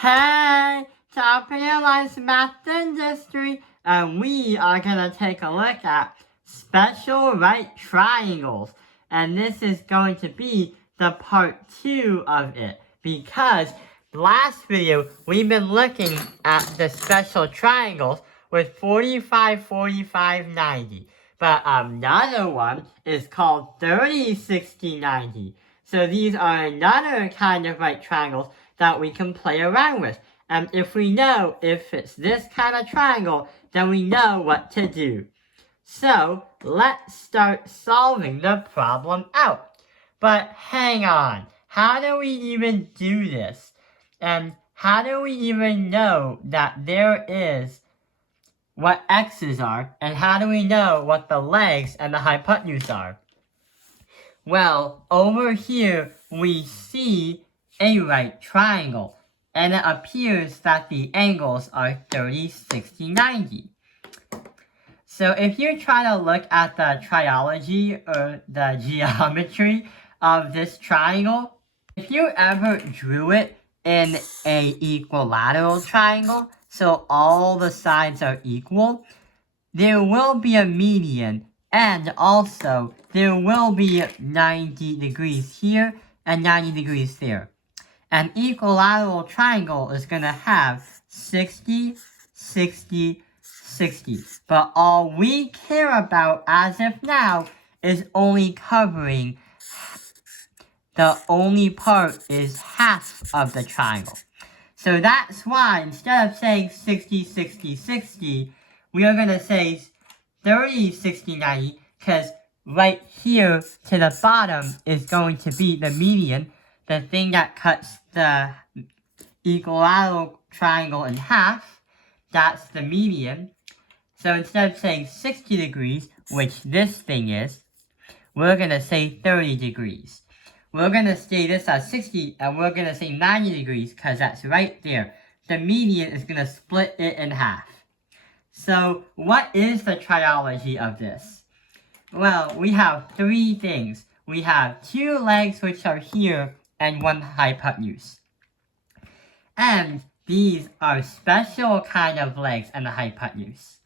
Hey, top realized math industry, and we are gonna take a look at special right triangles. And this is going to be the part 2 of it, because last video we've been looking at the special triangles with 45, 45, 90. But another one is called 30, 60, 90. So these are another kind of right triangles that we can play around with. And if we know if it's this kind of triangle, then we know what to do. So let's start solving the problem out. But hang on, how do we even do this? And how do we even know that there is what x's are? And how do we know what the legs and the hypotenuse are? Well, over here we see a right triangle, and it appears that the angles are 30, 60, 90. So if you try to look at the triology or the geometry of this triangle, if you ever drew it in a equilateral triangle, so all the sides are equal, there will be a median, and also there will be 90 degrees here and 90 degrees there. An equilateral triangle is going to have 60, 60, 60. But all we care about as of now is only covering, the only part is half of the triangle. So that's why instead of saying 60, 60, 60, we are going to say 30, 60, 90, because right here to the bottom is going to be the median, the thing that cuts the equilateral triangle in half. That's the median. So instead of saying 60 degrees, which this thing is, we're going to say 30 degrees. We're going to say this as 60, and we're going to say 90 degrees, because that's right there. The median is going to split it in half. So what is the triology of this? Well, we have three things. We have two legs, which are here, and one hypotenuse. And these are special kind of legs and a hypotenuse.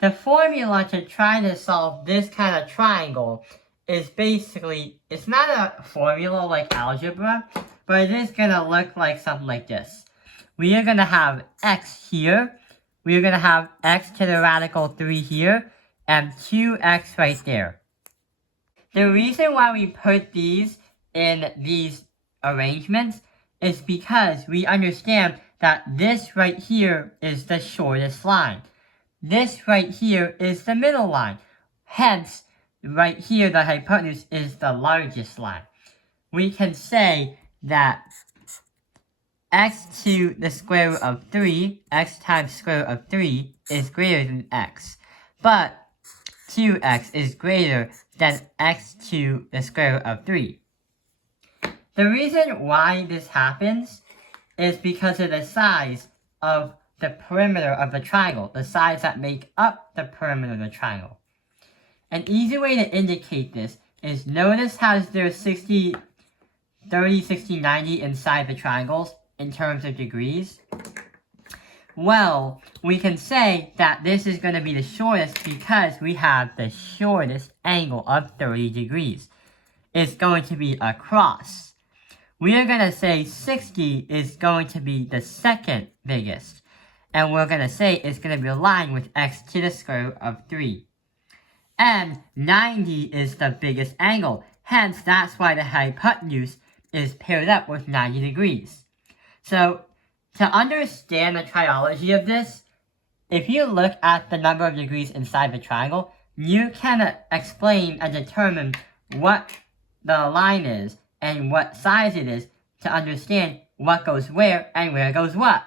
The formula to try to solve this kind of triangle is basically, it's not a formula like algebra, but it is going to look like something like this. We are going to have x here, we are going to have x to the radical 3 here, and 2x right there. The reason why we put these in these arrangements is because we understand that this right here is the shortest line. This right here is the middle line. Hence, right here the hypotenuse is the largest line. We can say that x to the square root of 3, x times square root of 3 is greater than x. But 2x is greater than x to the square root of 3. The reason why this happens is because of the size of the perimeter of the triangle, the sides that make up the perimeter of the triangle. An easy way to indicate this is notice how there's 60, 30, 60, 90 inside the triangles in terms of degrees. Well, we can say that this is going to be the shortest because we have the shortest angle of 30 degrees. It's going to be across. We are going to say 60 is going to be the second biggest. And we're going to say it's going to be aligned with x to the square root of 3. And 90 is the biggest angle. Hence, that's why the hypotenuse is paired up with 90 degrees. So, to understand the triology of this, if you look at the number of degrees inside the triangle, you can explain and determine what the line is and what size it is to understand what goes where and where goes what.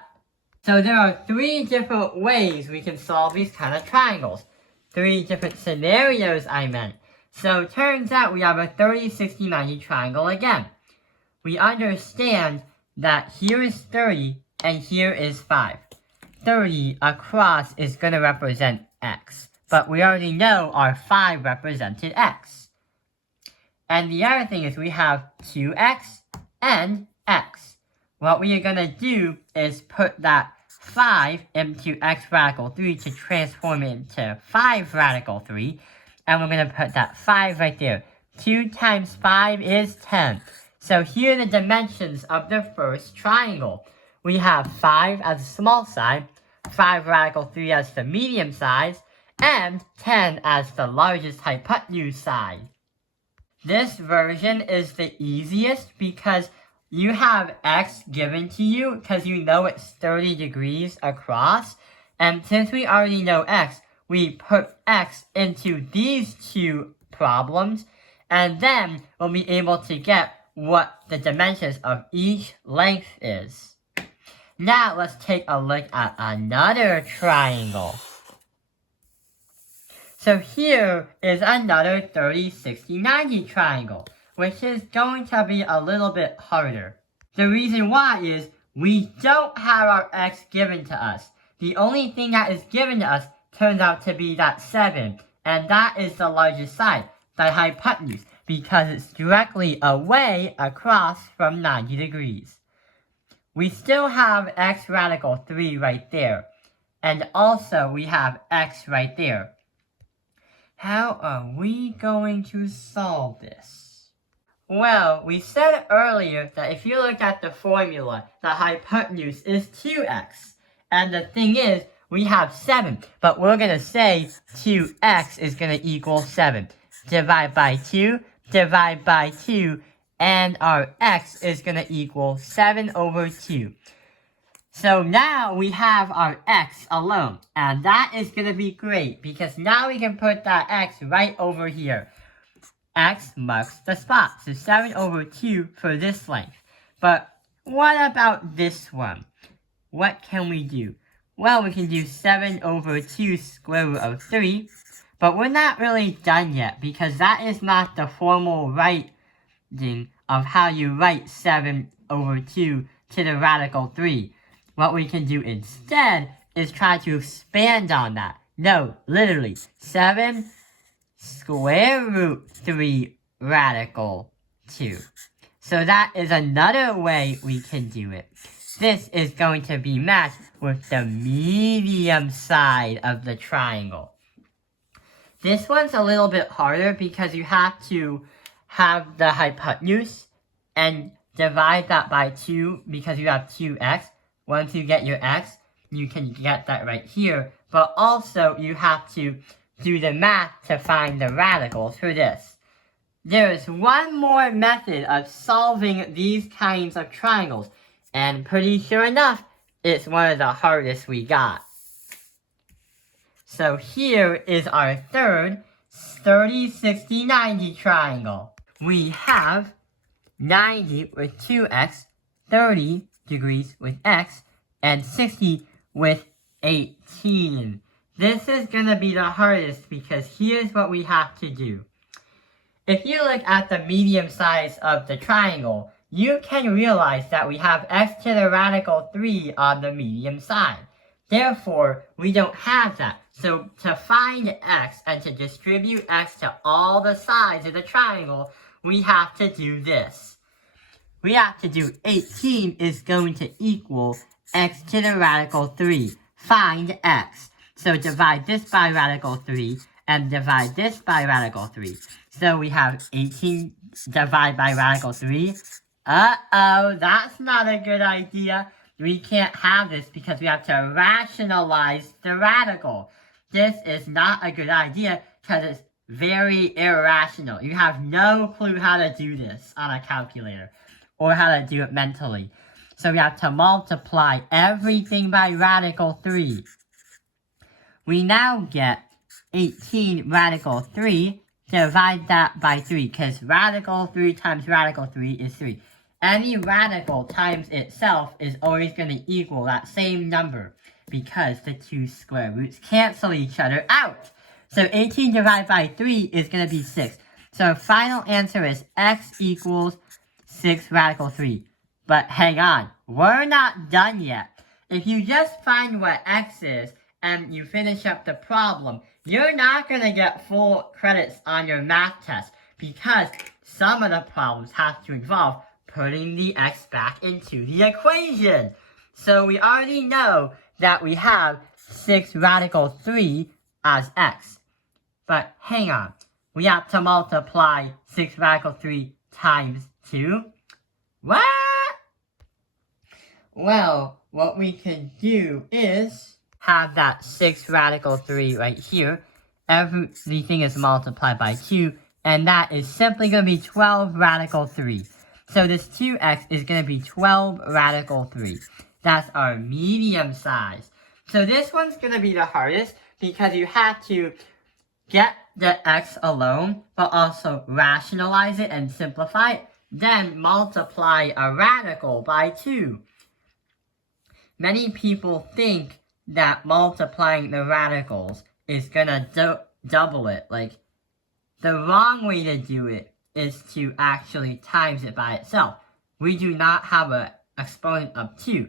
So there are three different ways we can solve these kind of triangles. Three different scenarios, I meant. So it turns out we have a 30, 60, 90 triangle again. We understand that here is 30 and here is 5. 30 across is going to represent x, but we already know our 5 represented x. And the other thing is we have 2x and x. what we are going to do is put that 5 into x radical 3 to transform it into 5 radical 3. And we're going to put that 5 right there. 2 times 5 is 10. So here are the dimensions of the first triangle. We have 5 as the small side, 5 radical 3 as the medium size, and 10 as the largest hypotenuse side. This version is the easiest because you have x given to you because you know it's 30 degrees across. And since we already know x, we put x into these two problems, and then we'll be able to get what the dimensions of each length is. Now let's take a look at another triangle. So here is another 30, 60, 90 triangle, which is going to be a little bit harder. The reason why is we don't have our x given to us. The only thing that is given to us turns out to be that 7, and that is the largest side, the hypotenuse, because it's directly away across from 90 degrees. We still have x radical 3 right there, and also we have x right there. How are we going to solve this? Well, we said earlier that if you look at the formula, the hypotenuse is 2x. And the thing is, we have 7, but we're going to say 2x is going to equal 7. Divide by 2, divide by 2, and our x is going to equal 7 over 2. So now we have our x alone, and that is going to be great because now we can put that x right over here. X marks the spot, so 7 over 2 for this length. But what about this one? What can we do? Well, we can do 7 over 2 square root of 3, but we're not really done yet because that is not the formal writing of how you write 7 over 2 to the radical 3. What we can do instead is try to expand on that. No, literally, 7 square root 3 radical 2. So that is another way we can do it. This is going to be matched with the medium side of the triangle. This one's a little bit harder because you have to have the hypotenuse and divide that by 2 because you have 2x. Once you get your x, you can get that right here. But also, you have to do the math to find the radicals for this. There is one more method of solving these kinds of triangles, and pretty sure enough, it's one of the hardest we got. So here is our third 30, 60, 90 triangle. We have 90 with 2x, 30 degrees with x, and 60 with 18. This is going to be the hardest because here's what we have to do. If you look at the medium size of the triangle, you can realize that we have x to the radical 3 on the medium side. Therefore, we don't have that. So to find x and to distribute x to all the sides of the triangle, we have to do this. We have to do 18 is going to equal x to the radical 3. Find x. So divide this by radical 3 and divide this by radical 3. So we have 18 divided by radical 3. Uh-oh, that's not a good idea. We can't have this because we have to rationalize the radical. This is not a good idea because it's very irrational. You have no clue how to do this on a calculator or how to do it mentally. So we have to multiply everything by radical 3. We now get 18 radical 3. Divide that by 3 because radical 3 times radical 3 is 3. Any radical times itself is always going to equal that same number because the two square roots cancel each other out. So 18 divided by 3 is going to be 6. So our final answer is x equals 6 radical 3. But hang on, we're not done yet. If you just find what x is and you finish up the problem, you're not going to get full credits on your math test because some of the problems have to involve putting the x back into the equation. So we already know that we have 6 radical 3 as x. But hang on, we have to multiply 6 radical 3 times 2? What? Well, what we can do is have that 6 radical 3 right here. Everything is multiplied by 2, and that is simply going to be 12 radical 3. So this 2x is going to be 12 radical 3. That's our medium size. So this one's going to be the hardest because you have to get the x alone, but also rationalize it and simplify it, then multiply a radical by 2. Many people think that multiplying the radicals is gonna double it. Like, the wrong way to do it is to actually times it by itself. We do not have an exponent of 2.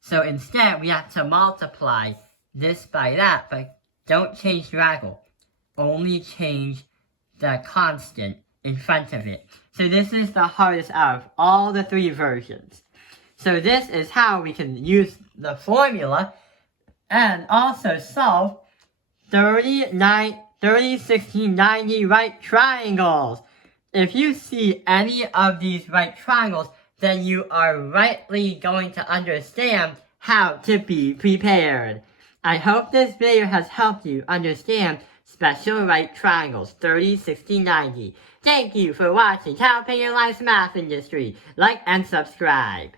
So instead, we have to multiply this by that, but don't change the radical. Only change the constant in front of it. So this is the hardest out of all the 3 versions. So this is how we can use the formula and also solve 30, 60, 90 right triangles. If you see any of these right triangles, then you are rightly going to understand how to be prepared. I hope this video has helped you understand special right triangles 30, 60, 90. Thank you for watching Taopei Live's Math Industry. Like and subscribe.